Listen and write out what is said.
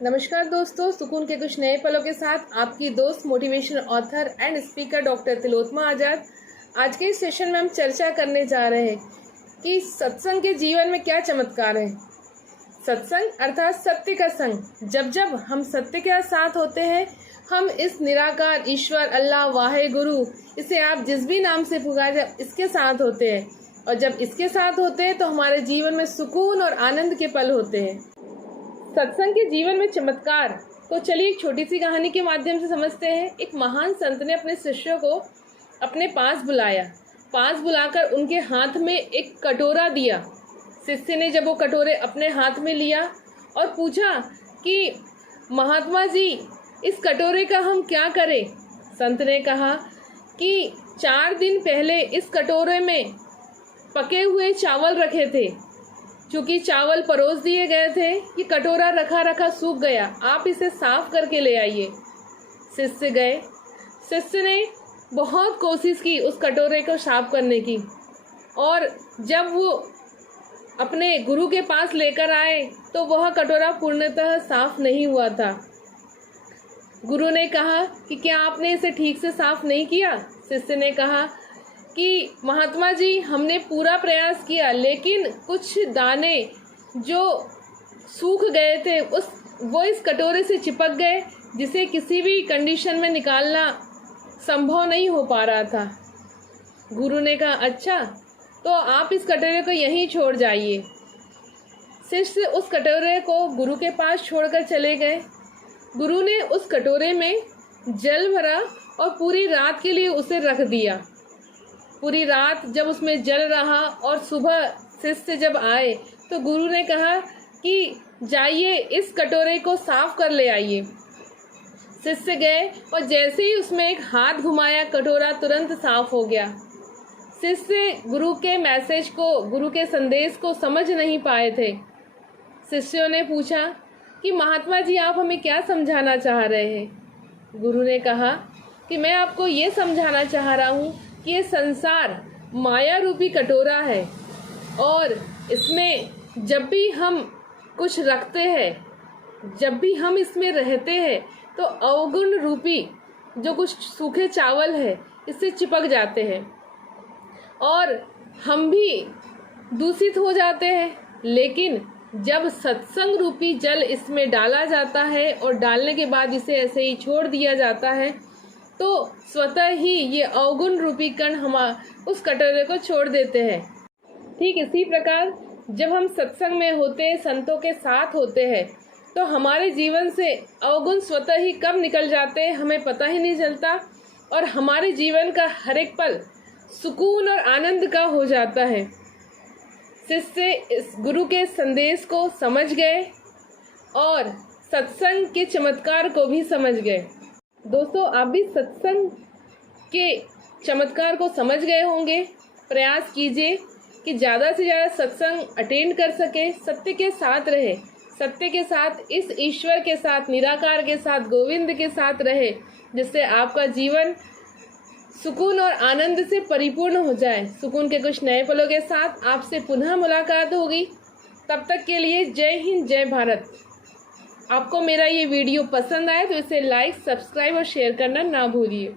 नमस्कार दोस्तों, सुकून के कुछ नए पलों के साथ आपकी दोस्त motivation author and speaker doctor Tilottama Azad. आज के इस सेशन में हम चर्चा करने जा रहे हैं कि सत्संग के जीवन में क्या चमत्कार है। सत्संग अर्थात सत्य का संग। जब जब हम सत्य के साथ होते हैं, हम इस निराकार ईश्वर अल्लाह वाहे गुरु, इसे आप जिस भी नाम से पुकारे, इसके साथ होते हैं। और जब इसके साथ होते हैं तो हमारे जीवन में सुकून और आनंद के पल होते हैं। सत्संग के जीवन में चमत्कार को चलिए एक छोटी सी कहानी के माध्यम से समझते हैं। एक महान संत ने अपने शिष्यों को अपने पास बुलाया। पास बुलाकर उनके हाथ में एक कटोरा दिया। शिष्य ने जब वो कटोरे अपने हाथ में लिया और पूछा कि महात्मा जी, इस कटोरे का हम क्या करें। संत ने कहा कि 4 दिन पहले इस कटोरे में पके हुए चावल रखे थे। चूंकि चावल परोस दिए गए थे, ये कटोरा रखा रखा सूख गया, आप इसे साफ करके ले आइए। शिष्य गए। शिष्य ने बहुत कोशिश की उस कटोरे को साफ करने की, और जब वो अपने गुरु के पास लेकर आए तो वह कटोरा पूर्णतः साफ नहीं हुआ था। गुरु ने कहा कि क्या आपने इसे ठीक से साफ नहीं किया। शिष्य ने कहा कि महात्मा जी, हमने पूरा प्रयास किया, लेकिन कुछ दाने जो सूख गए थे वो इस कटोरे से चिपक गए, जिसे किसी भी कंडीशन में निकालना संभव नहीं हो पा रहा था। गुरु ने कहा, अच्छा तो आप इस कटोरे को यहीं छोड़ जाइए। शिष्य उस कटोरे को गुरु के पास छोड़कर चले गए। गुरु ने उस कटोरे में जल भरा और पूरी रात के लिए उसे रख दिया। पूरी रात जब उसमें जल रहा और सुबह शिष्य जब आए तो गुरु ने कहा कि जाइए इस कटोरे को साफ कर ले आइए। शिष्य गए और जैसे ही उसमें एक हाथ घुमाया, कटोरा तुरंत साफ हो गया। शिष्य गुरु के मैसेज को, गुरु के संदेश को समझ नहीं पाए थे। शिष्यों ने पूछा कि महात्मा जी, आप हमें क्या समझाना चाह रहे हैं। गुरु ने कहा कि मैं आपको ये समझाना चाह रहा हूँ कि ये संसार माया रूपी कटोरा है, और इसमें जब भी हम कुछ रखते हैं, जब भी हम इसमें रहते हैं, तो अवगुण रूपी जो कुछ सूखे चावल है इससे चिपक जाते हैं और हम भी दूषित हो जाते हैं। लेकिन जब सत्संग रूपी जल इसमें डाला जाता है और डालने के बाद इसे ऐसे ही छोड़ दिया जाता है, तो स्वतः ही ये अवगुण रूपी कण हम उस कटोरे को छोड़ देते हैं। ठीक इसी प्रकार जब हम सत्संग में होते हैं, संतों के साथ होते हैं, तो हमारे जीवन से अवगुण स्वतः ही कब निकल जाते हैं हमें पता ही नहीं चलता, और हमारे जीवन का हर एक पल सुकून और आनंद का हो जाता है। शिष्य इस गुरु के संदेश को समझ गए और सत्संग के चमत्कार को भी समझ गए। दोस्तों, आप भी सत्संग के चमत्कार को समझ गए होंगे। प्रयास कीजिए कि ज़्यादा से ज़्यादा सत्संग अटेंड कर सके, सत्य के साथ रहे, सत्य के साथ, इस ईश्वर के साथ, निराकार के साथ, गोविंद के साथ रहे, जिससे आपका जीवन सुकून और आनंद से परिपूर्ण हो जाए। सुकून के कुछ नए पलों के साथ आपसे पुनः मुलाकात होगी। तब तक के लिए जय हिंद, जय भारत। आपको मेरा ये वीडियो पसंद आए तो इसे लाइक, सब्सक्राइब और शेयर करना ना भूलिए।